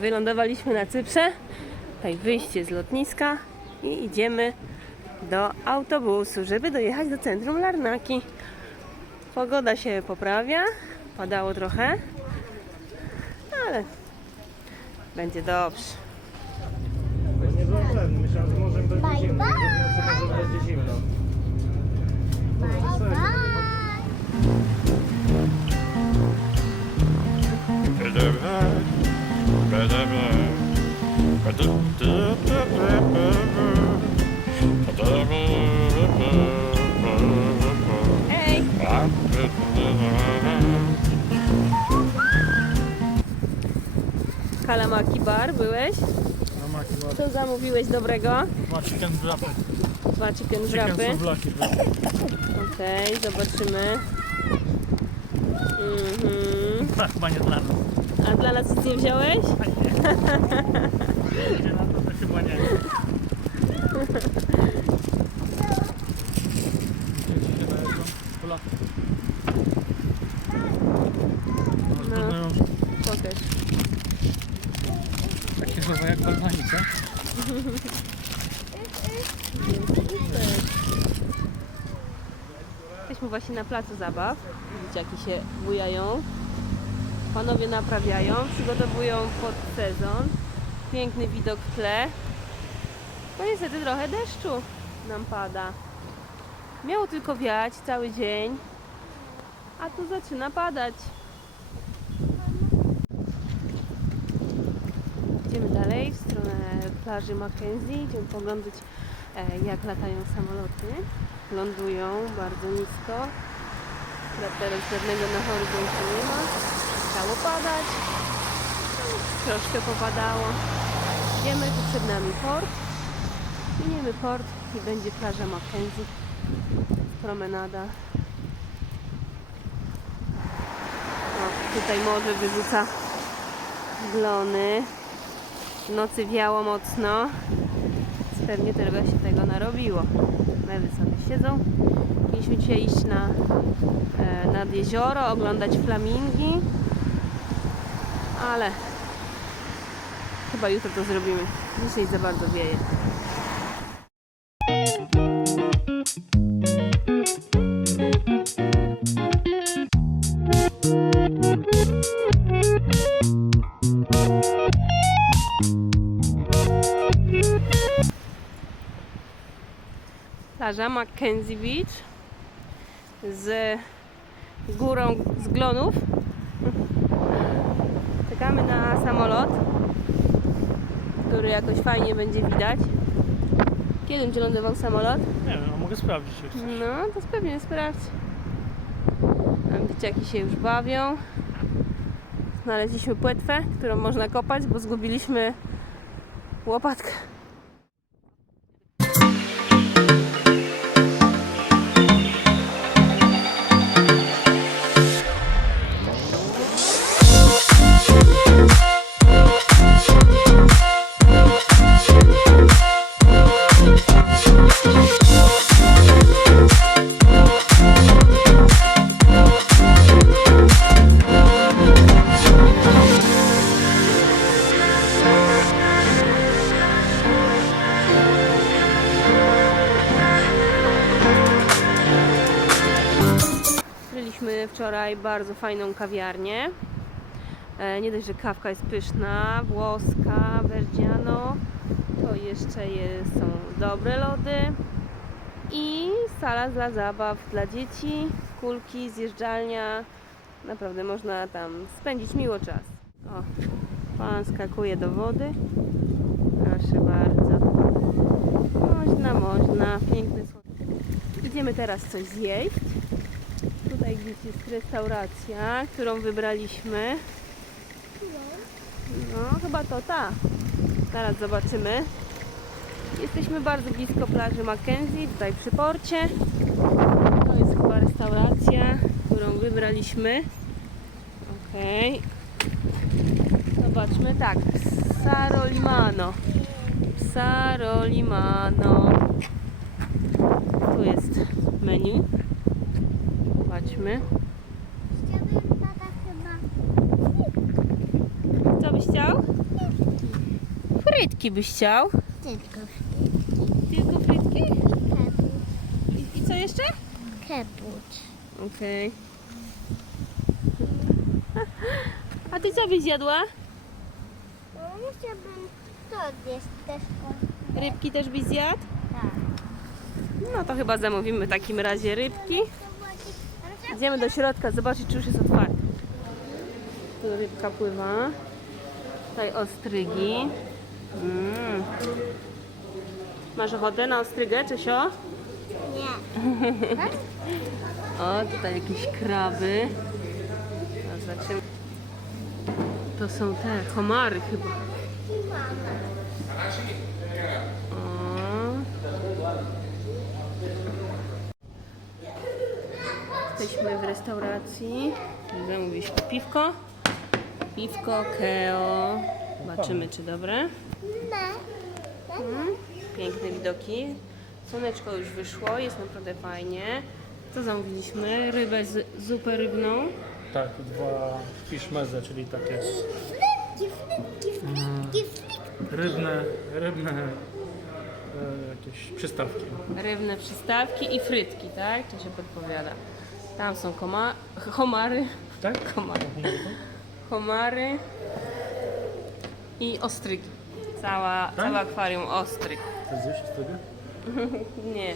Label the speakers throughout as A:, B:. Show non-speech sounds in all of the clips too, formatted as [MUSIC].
A: Wylądowaliśmy na Cyprze. Tutaj wyjście z lotniska i idziemy do autobusu, żeby dojechać do centrum Larnaki. Pogoda się poprawia, padało trochę, ale będzie dobrze.
B: Nie byłem
A: Hej! Kalamaki bar byłeś?
B: No maki, no,
A: Co zamówiłeś dobrego?
B: dwa chicken wrapy.
A: Dwa chicken wrapy. Okej, zobaczymy. Mhm. [LAUGHS]
B: Chyba nie dla nas.
A: A dla nas nic nie wziąłeś?
B: Nie, na to to chyba nie.
A: No.
B: No.
A: Pokaż.
B: Takie słowa jak balwanica.
A: Jesteśmy właśnie na placu zabaw. Dzieciaki się bujają. Panowie naprawiają, przygotowują pod sezon. Piękny widok w tle. No niestety trochę deszczu nam pada. Miało tylko wiać cały dzień, a tu zaczyna padać. Idziemy dalej w stronę plaży Mackenzie. Idziemy poglądać e, jak latają samoloty. Lądują bardzo nisko. Teraz żadnego na horyzoncie nie ma. Chciało padać. Troszkę popadało. Idziemy, tu przed nami port. Miniemy port i będzie plaża Mackenzie. Promenada. O, tutaj morze wyrzuca glony. W nocy wiało mocno. Pewnie trochę się tego narobiło. Mewy sobie siedzą. Mieliśmy dzisiaj iść na, e, nad jezioro, oglądać flamingi. Ale chyba jutro to zrobimy. Dzisiaj za bardzo wieje. Plaża Mackenzie Beach z górą z glonów. Czekamy na samolot, który jakoś fajnie będzie widać. Kiedy będzie lądował samolot?
B: Nie wiem, a mogę sprawdzić jak chcesz.
A: No, to pewnie sprawdź. Tam dzieciaki się już bawią. Znaleźliśmy płetwę, którą można kopać, bo zgubiliśmy łopatkę. Bardzo fajną kawiarnię. E, Nie dość, że kawka jest pyszna, włoska, Vergiano, to jeszcze są dobre lody i sala dla zabaw dla dzieci, kulki, zjeżdżalnia. Naprawdę można tam spędzić miło czas. O, pan skakuje do wody. Proszę bardzo. Można, można. Piękny słodki. Idziemy teraz coś zjeść. Jest restauracja, którą wybraliśmy. No, chyba to ta. Zaraz zobaczymy. Jesteśmy bardzo blisko plaży Mackenzie, tutaj przy porcie. To jest chyba restauracja, którą wybraliśmy. Okej. Zobaczmy, tak. Sarolimano. Sarolimano. Tu jest menu. Zobaczmy.
C: Chciałbym tata chyba.
A: Co byś chciał? Frytki byś chciał?
C: Tylko
A: Tylko frytki?
C: kepuć.
A: I, i co jeszcze?
C: Kepuć.
A: Okej. A ty co byś zjadła?
C: No chciałbym to zjeść też.
A: Rybki też byś zjadł?
C: Tak.
A: No to chyba zamówimy w takim razie rybki. Idziemy do środka zobaczyć, czy już jest otwarte. Tu rybka pływa. Tutaj ostrygi. Mm. Masz ochotę na ostrygę, Czesio?
C: Nie. [LAUGHS]
A: O, tutaj jakieś kraby. Zobaczymy. To są te homary chyba. O. Jesteśmy w restauracji. Zamówiliśmy piwko. Piwko, keo. Zobaczymy, czy dobre. Mm, Piękne widoki. Słoneczko już wyszło, jest naprawdę fajnie. Co zamówiliśmy? Rybę z zupę rybną.
B: Tak, dwa fish meze, czyli takie
C: Frytki, frytki, frytki, frytki.
B: rybne, rybne e, jakieś przystawki.
A: Rybne przystawki i frytki, tak? To się podpowiada. Tam są koma- homary,
B: Tak?
A: komary, homary i ostrygi. Cała, całe akwarium ostryg.
B: Chcesz zjeść tego?
A: Nie.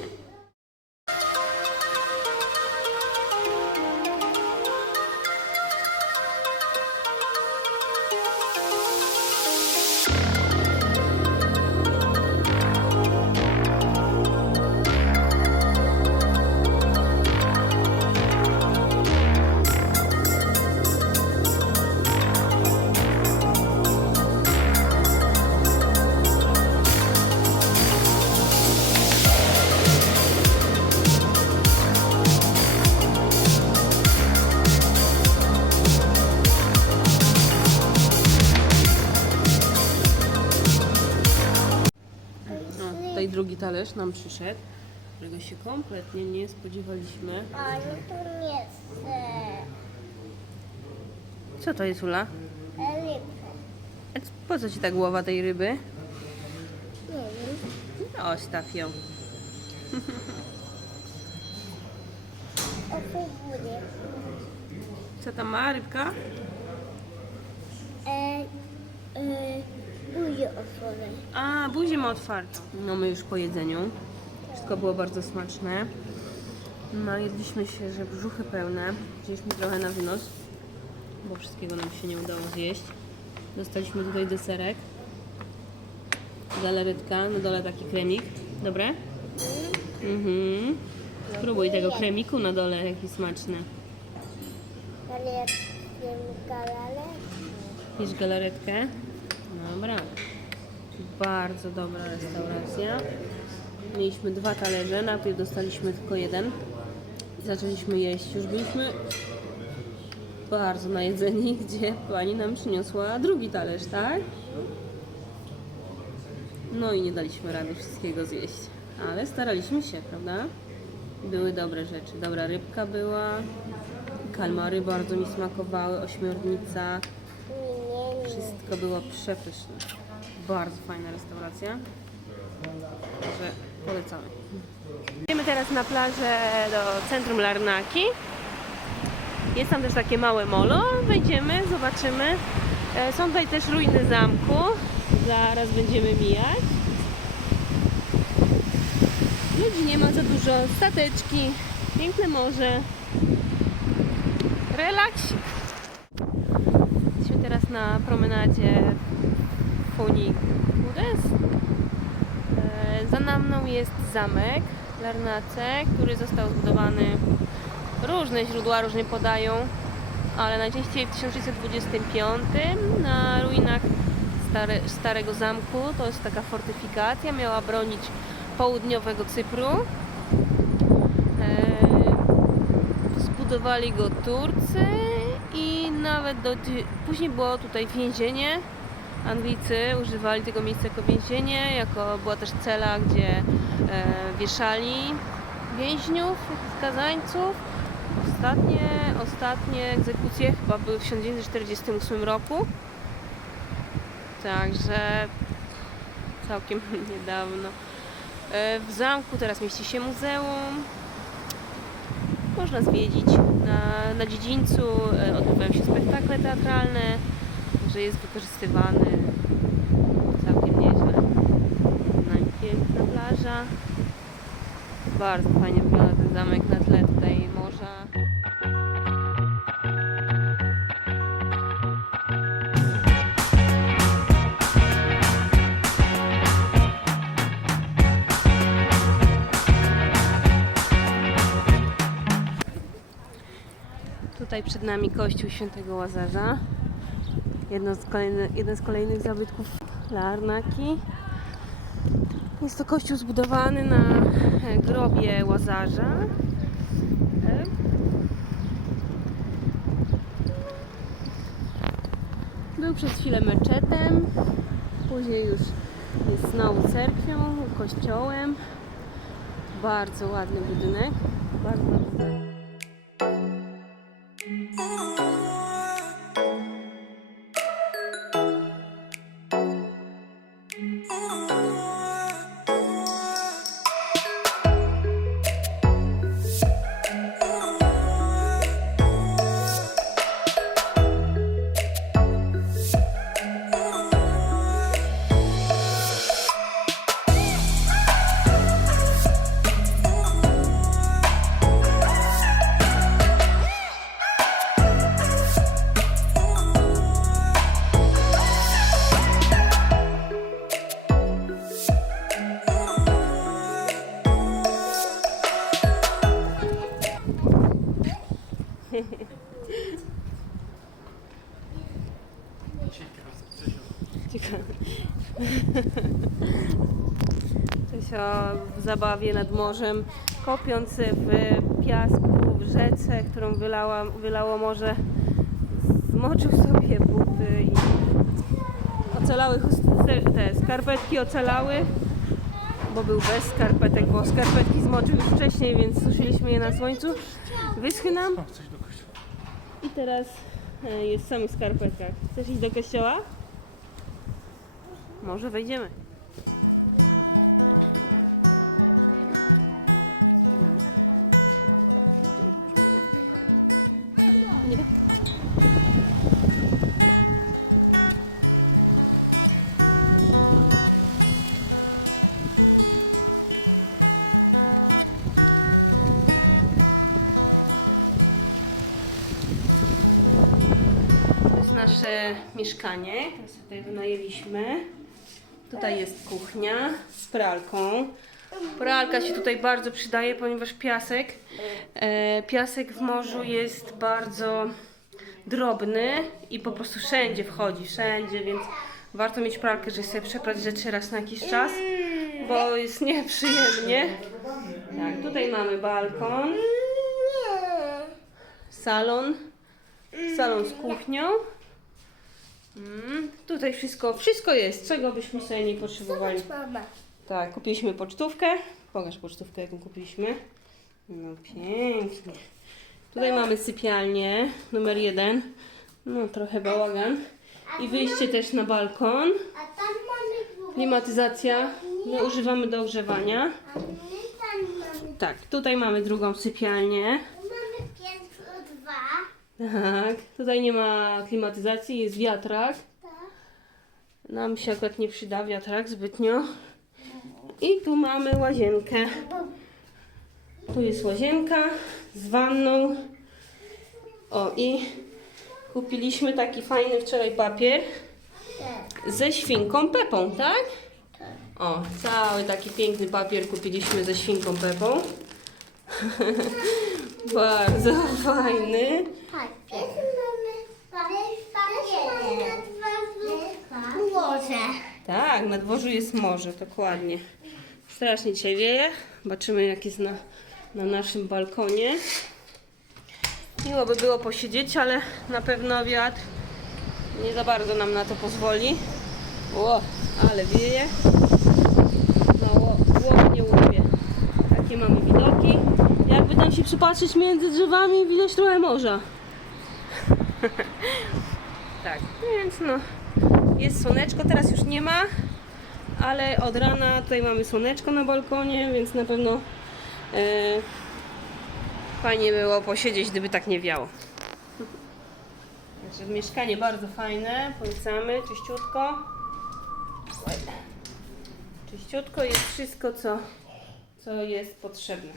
A: Talerz nam przyszedł, którego się kompletnie nie spodziewaliśmy.
C: A no to nie chcę.
A: Co to jest, Ula?
C: Rybę.
A: A c- Po co ci ta głowa tej ryby?
C: Nie wiem.
A: Ostaw ją. Co tam ma rybka?
C: E, e, buzię otworzę.
A: A, buzię ma otwartą. No my już po jedzeniu. Wszystko było bardzo smaczne. No jedliśmy się, że brzuchy pełne. Wzięliśmy trochę na wynos, bo wszystkiego nam się nie udało zjeść. Dostaliśmy tutaj deserek. Galaretka, na dole taki kremik. Dobre? Mhm. Spróbuj tego kremiku na dole, jaki smaczny.
C: Wiem galale,
A: Jesz galaretkę? Dobra. Bardzo dobra restauracja. Mieliśmy dwa talerze, najpierw dostaliśmy tylko jeden. Zaczęliśmy jeść. Już byliśmy bardzo najedzeni, [LAUGHS] gdzie pani nam przyniosła drugi talerz, tak? No i nie daliśmy rady wszystkiego zjeść. Ale staraliśmy się, prawda? Były dobre rzeczy. Dobra rybka była. Kalmary bardzo mi smakowały. Ośmiornica. Wszystko było przepyszne. Bardzo fajna restauracja. Także polecamy. Idziemy teraz na plażę do centrum Larnaki. Jest tam też takie małe molo. Wejdziemy, zobaczymy. E, Są tutaj też ruiny zamku. Zaraz będziemy mijać. Ludzi nie ma za dużo. Stateczki, piękne morze. Relaksik. Teraz na promenadzie Funikudes. E, Za mną jest zamek Larnace, który został zbudowany. Różne źródła różnie podają, ale najczęściej w 1625 na ruinach stare, Starego Zamku. To jest taka fortyfikacja, miała bronić południowego Cypru. E, Zbudowali go Turcy nawet do, później było tutaj więzienie. Anglicy używali tego miejsca jako więzienie, jako była też cela, gdzie e, wieszali więźniów, skazańców. Ostatnie, ostatnie egzekucje chyba były w 1948 roku. Także całkiem [LAUGHS] niedawno. E, W zamku teraz mieści się muzeum. Można zwiedzić. Na, na dziedzińcu e, odbywają się spektakle teatralne, że jest wykorzystywany całkiem nieźle. No i piękna plaża. Bardzo fajnie wygląda ten zamek Tutaj przed nami kościół świętego Łazarza. Jedno z kolejny, jeden z kolejnych zabytków Larnaki. Jest to kościół zbudowany na e, grobie Łazarza. E, Był przez chwilę meczetem, później już jest znowu cerkwią, kościołem. Bardzo ładny budynek. Bardzo zabawie nad morzem, kopiąc w piasku, w rzece, którą wylała, wylało morze, zmoczył sobie buty i ocalały te skarpetki ocalały, bo był bez skarpetek, bo skarpetki zmoczył już wcześniej, więc suszyliśmy je na słońcu. Wyschły nam i teraz e, jest w samych skarpetkach. Chcesz iść do kościoła? Może wejdziemy. Nasze mieszkanie, które sobie wynajęliśmy. Tutaj jest kuchnia z pralką. Pralka się tutaj bardzo przydaje, ponieważ piasek, e, piasek w morzu jest bardzo drobny i po prostu wszędzie wchodzi, wszędzie, więc warto mieć pralkę, żeby sobie przeprać rzeczy raz na jakiś czas, bo jest nieprzyjemnie. Tak, tutaj mamy balkon, salon, salon z kuchnią. Mm, tutaj wszystko, wszystko jest, czego byśmy sobie nie potrzebowali.
C: Mama.
A: Tak, kupiliśmy pocztówkę. Pokaż pocztówkę, jaką kupiliśmy. No pięknie. Tutaj mamy sypialnię numer jeden. No trochę bałagan. I wyjście też na balkon.
C: A tam mamy.
A: Klimatyzacja. My używamy do ogrzewania.
C: A my tam mamy.
A: Tak, tutaj mamy drugą sypialnię.
C: Tu mamy piętro dwa.
A: Tak, tutaj nie ma klimatyzacji, jest wiatrak.
C: Tak.
A: Nam się akurat nie przyda wiatrak zbytnio. I tu mamy łazienkę. Tu jest łazienka z wanną. O i kupiliśmy taki fajny wczoraj papier
C: Tak.
A: ze świnką Pepą, tak? O, cały taki piękny papier kupiliśmy ze świnką Pepą. [LAUGHS] Bardzo fajny.
C: Morze.
A: Tak, na dworzu jest morze, dokładnie. Strasznie dzisiaj wieje. Zobaczymy, jak jest na, na naszym balkonie. Miło by było posiedzieć, ale na pewno wiatr nie za bardzo nam na to pozwoli. O, ale wieje. No, ło- głowy nie łupie. Takie mamy. Jakby tam się przypatrzeć między drzewami, widać trochę morza. [LAUGHS] tak, więc no, jest słoneczko, teraz już nie ma. ale od rana tutaj mamy słoneczko na balkonie, więc na pewno e, fajnie było posiedzieć, gdyby tak nie wiało. [LAUGHS] Także mieszkanie bardzo fajne, polecamy, czyściutko. Czyściutko jest wszystko, co, co jest potrzebne.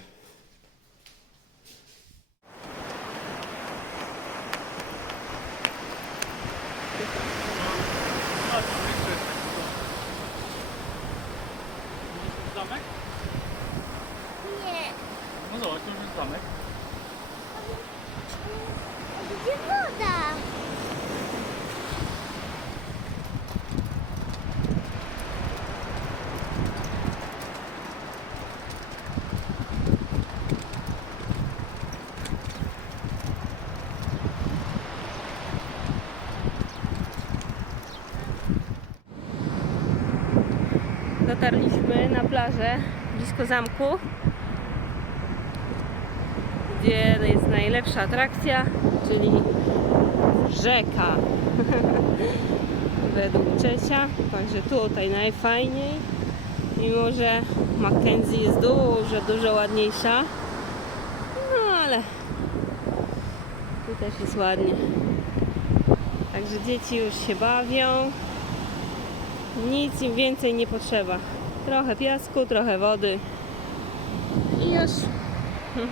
D: Zamek?
C: Nie.
D: No zobacz, to już jest zamek.
C: Gdzie woda?
A: Dotarliśmy na plażę blisko zamku, gdzie jest najlepsza atrakcja, czyli rzeka. [LAUGHS] Według Czesia, także tutaj najfajniej. Mimo, że Mackenzie jest dużo, dużo ładniejsza. No ale tu też jest ładnie. Także dzieci już się bawią. Nic im więcej nie potrzeba. Trochę piasku, trochę wody. I już. [LAUGHS]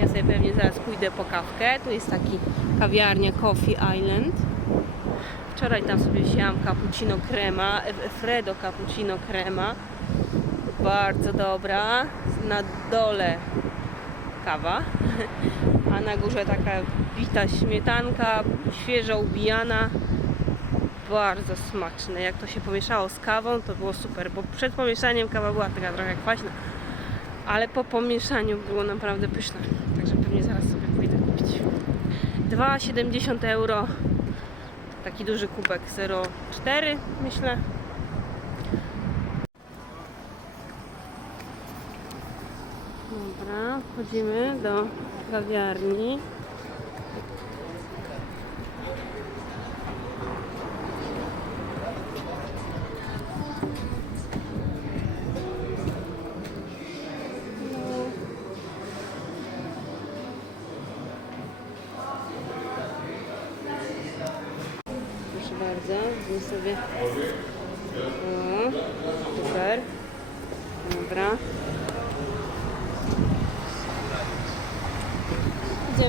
A: Ja sobie pewnie zaraz pójdę po kawkę. Tu jest taki kawiarnia Coffee Island. Wczoraj tam sobie wzięłam cappuccino crema, e- Fredo cappuccino crema. Bardzo dobra. Na dole kawa, [LAUGHS] a na górze taka bita śmietanka, świeżo ubijana bardzo smaczne. Jak to się pomieszało z kawą, to było super, bo przed pomieszaniem kawa była taka trochę kwaśna, ale po pomieszaniu było naprawdę pyszne. Także pewnie zaraz sobie pójdę kupić. 2,70 euro. Taki duży kubek 0,4 myślę. Dobra, wchodzimy do kawiarni.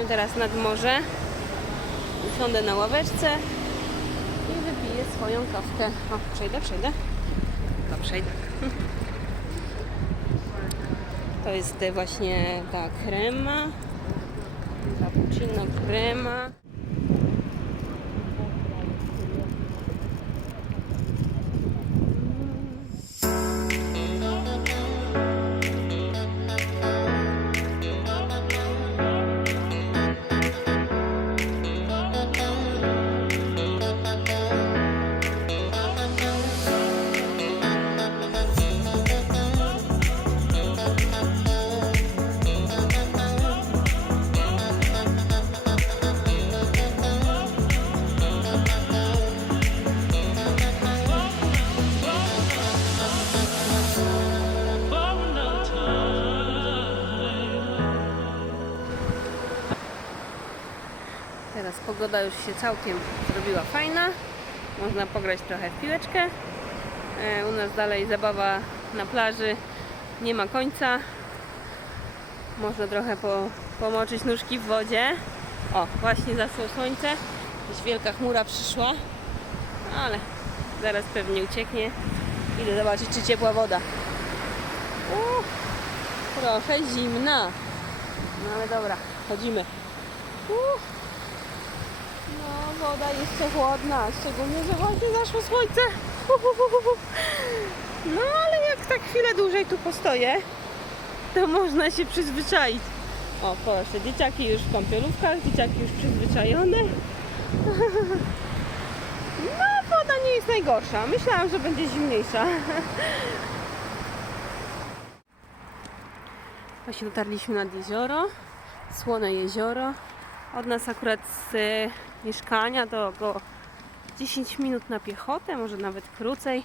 A: Teraz nad morze. Usiądę na ławeczce i wypiję swoją kawkę. O, przejdę, przejdę. To przejdę. To jest e, właśnie ta krema. Cappuccino krema. Pogoda już się całkiem zrobiła fajna. Można pograć trochę w piłeczkę. E, U nas dalej zabawa na plaży nie ma końca. Można trochę po, pomoczyć nóżki w wodzie. O, właśnie zasło słońce. Jakaś wielka chmura przyszła. Ale zaraz pewnie ucieknie. Idę zobaczyć, czy ciepła woda. Uff, trochę zimna. No ale dobra, chodzimy. Uff. Woda jeszcze chłodna, szczególnie, że właśnie zaszło słońce. [LAUGHS] No, ale jak tak chwilę dłużej tu postoję, to można się przyzwyczaić. O, proszę, dzieciaki już w kąpielówkach, dzieciaki już przyzwyczajone. [LAUGHS] No, woda nie jest najgorsza. Myślałam, że będzie zimniejsza. [LAUGHS] Właśnie dotarliśmy nad jezioro, słone jezioro. Od nas akurat z mieszkania to około 10 minut na piechotę, może nawet krócej.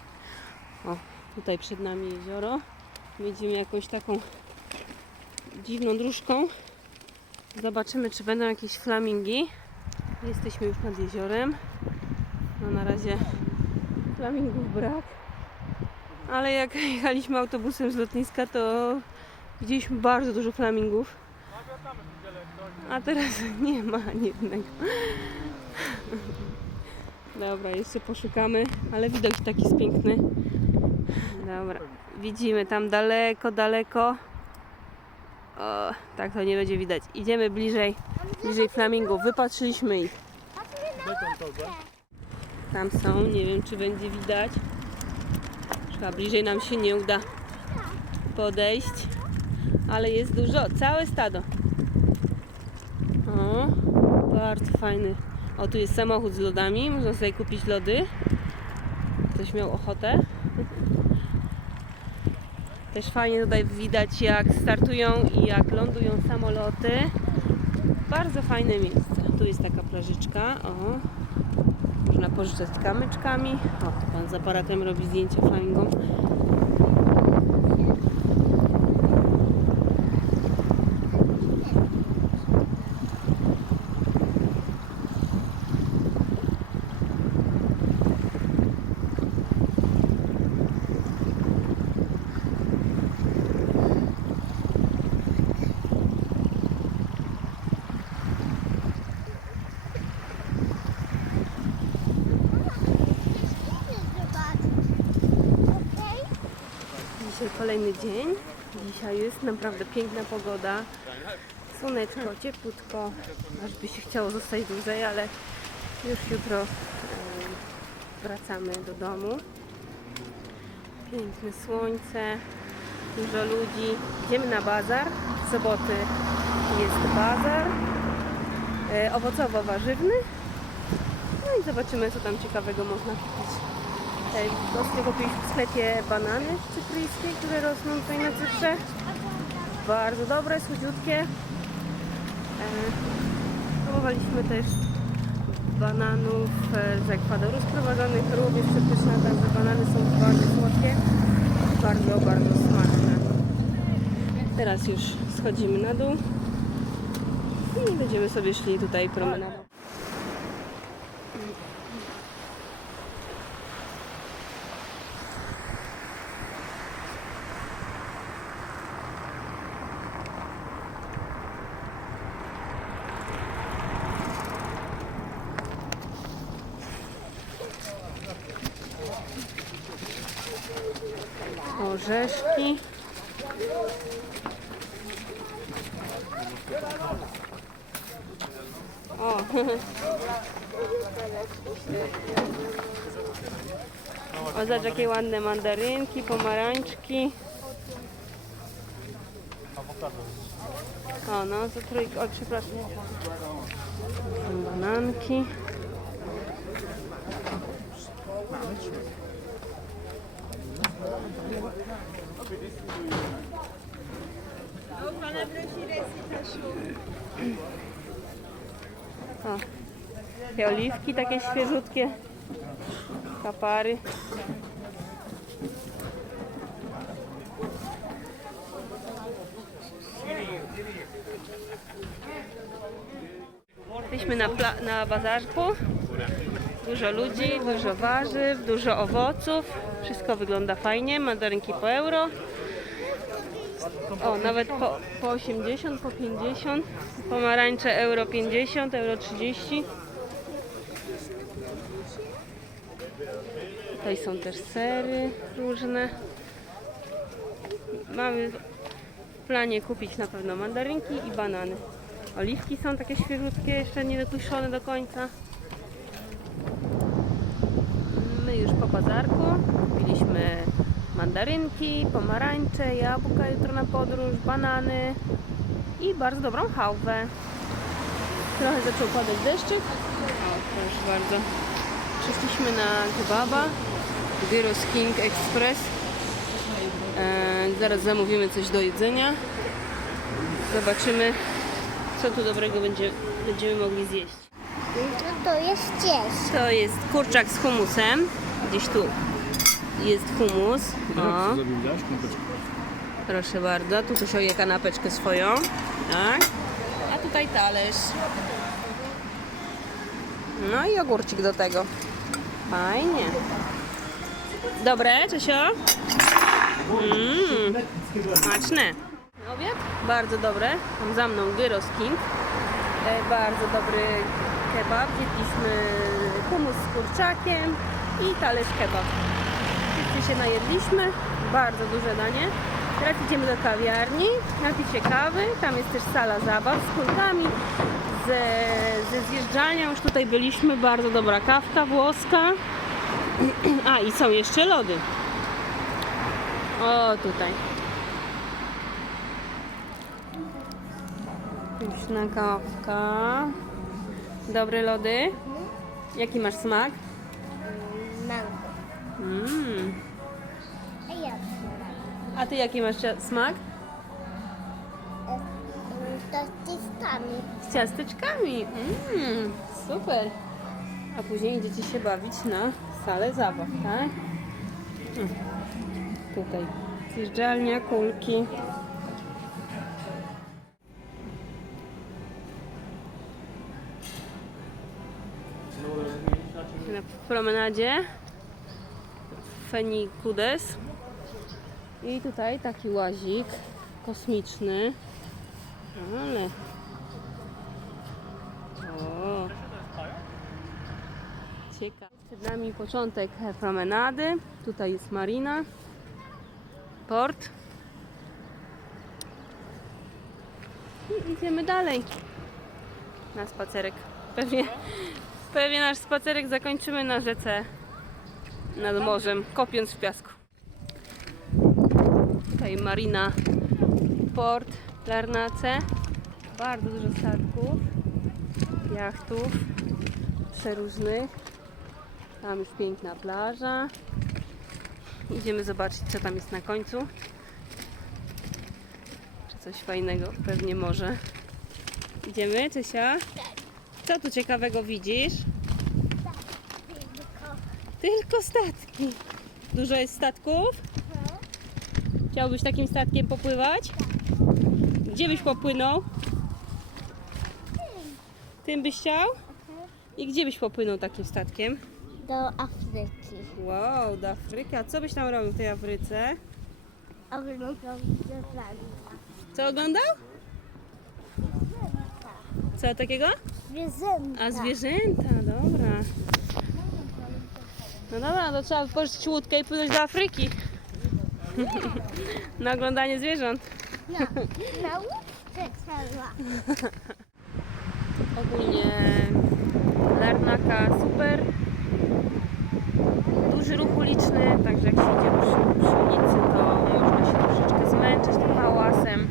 A: O, tutaj przed nami jezioro. Będziemy jakąś taką dziwną dróżką. Zobaczymy, czy będą jakieś flamingi. Jesteśmy już nad jeziorem. No na razie flamingów brak. Ale jak [LAUGHS] jechaliśmy autobusem z lotniska, to widzieliśmy bardzo dużo flamingów. A teraz [LAUGHS] nie ma ani jednego. Dobra, jeszcze poszukamy, ale widok taki jest piękny. Dobra, widzimy tam daleko, daleko. O, tak to nie będzie widać. Idziemy bliżej, bliżej flamingów. Wypatrzyliśmy ich. Tam są, nie wiem czy będzie widać. Chyba bliżej nam się nie uda podejść, ale jest dużo, całe stado. O, bardzo fajny. O, tu jest samochód z lodami, można sobie kupić lody. Ktoś miał ochotę. Też fajnie tutaj widać jak startują i jak lądują samoloty. Bardzo fajne miejsce. Tu jest taka plażyczka. O, można pożyczać kamyczkami. O, pan z aparatem robi zdjęcia flamingom.
C: Okej?
A: Dzisiaj kolejny dzień. Dzisiaj jest naprawdę piękna pogoda. Słoneczko, ciepłutko. Aż by się chciało zostać dłużej, ale już jutro wracamy do domu. Piękne słońce, dużo ludzi. Idziemy na bazar. W soboty jest bazar e, owocowo-warzywny. No i zobaczymy, co tam ciekawego można kupić. Ostatnio kupiliśmy w sklepie banany cypryjskie, które rosną tutaj na Cyprze. Bardzo dobre, słodziutkie. Próbowaliśmy też bananów e, z Ekwadoru sprowadzonych, również przepyszne, także banany są bardzo słodkie. Bardzo, bardzo smaczne. Teraz już schodzimy na dół i będziemy sobie szli tutaj promenadą. O. [LAUGHS] O, zobacz jakie ładne mandarynki, pomarańczki. O, no, to trójka, o, przepraszam. Bananki. O, te oliwki takie świeżutkie. Kapary. Jesteśmy na, na bazarku. Dużo ludzi, dużo warzyw, dużo owoców. Wszystko wygląda fajnie. Mandarynki po euro. O, nawet po, po 80, po 50. Pomarańcze euro 50, euro 30. Tutaj są też sery różne. Mamy w planie kupić na pewno mandarynki i banany. Oliwki są takie świeżutkie, jeszcze nie dokuszone do końca. My już po bazarku kupiliśmy mandarynki, pomarańcze, jabłka jutro na podróż, banany i bardzo dobrą chałwę. Trochę zaczął padać deszczyk. O, proszę bardzo. Przyszliśmy na kebaba. Gyros King Express. E, zaraz zamówimy coś do jedzenia. Zobaczymy, co tu dobrego będzie, będziemy mogli zjeść.
C: No to jest gdzieś.
A: To jest kurczak z humusem. Gdzieś tu. Jest humus. O, proszę bardzo. Tu oje kanapeczkę swoją. Tak. A tutaj talerz. No i ogórcik do tego. Fajnie. Dobre, Czesio? Mmm, smaczne. Obiad? Bardzo dobre. Tam za mną gyros king. E, bardzo dobry kebab. Jedliśmy humus z kurczakiem i talerz kebab. Się najedliśmy. Bardzo duże danie. Teraz idziemy do kawiarni, napić się kawy. Tam jest też sala zabaw z kulkami, ze, ze zjeżdżalnią. Już tutaj byliśmy. Bardzo dobra kawka włoska. [CLEARS THROAT] A i są jeszcze lody. O, tutaj. Pyszna kawka. Dobre lody. Jaki masz smak?
C: Mango.
A: Mm.
C: A
A: ty jaki masz cia- smak?
C: To z tystami.
A: Z ciasteczkami. Mm, super. A później idziecie się bawić na salę zabaw, tak? Mm. Tutaj zjeżdżalnia, kulki. Na promenadzie Fenikudes. I tutaj taki łazik kosmiczny. Ale. Ciekawe. Przed nami początek promenady. Tutaj jest marina. Port. I idziemy dalej. Na spacerek. Pewnie, pewnie nasz spacerek zakończymy na rzece nad morzem, kopiąc w piasku. Tutaj marina port Larnace. Bardzo dużo statków, jachtów przeróżnych. Tam już piękna plaża. Idziemy zobaczyć, co tam jest na końcu. Czy coś fajnego pewnie może. Idziemy, Czesia? Co tu ciekawego widzisz? Tylko statki. Dużo jest statków? Chciałbyś takim statkiem popływać? Gdzie byś popłynął? Tym byś chciał? I gdzie byś popłynął takim statkiem?
C: Do Afryki.
A: Wow, do Afryki. A co byś tam robił w tej Afryce?
C: Oglądam zwierzęta.
A: Co oglądał? Co takiego?
C: Zwierzęta.
A: A zwierzęta, dobra. No dobra, to trzeba pożyczyć łódkę i płynąć do Afryki. Na oglądanie zwierząt.
C: No, na łódce trzeba.
A: Ogólnie Larnaka super. Duży ruch uliczny, także jak się idzie przy, przy ulicy, to można się troszeczkę zmęczyć tym hałasem.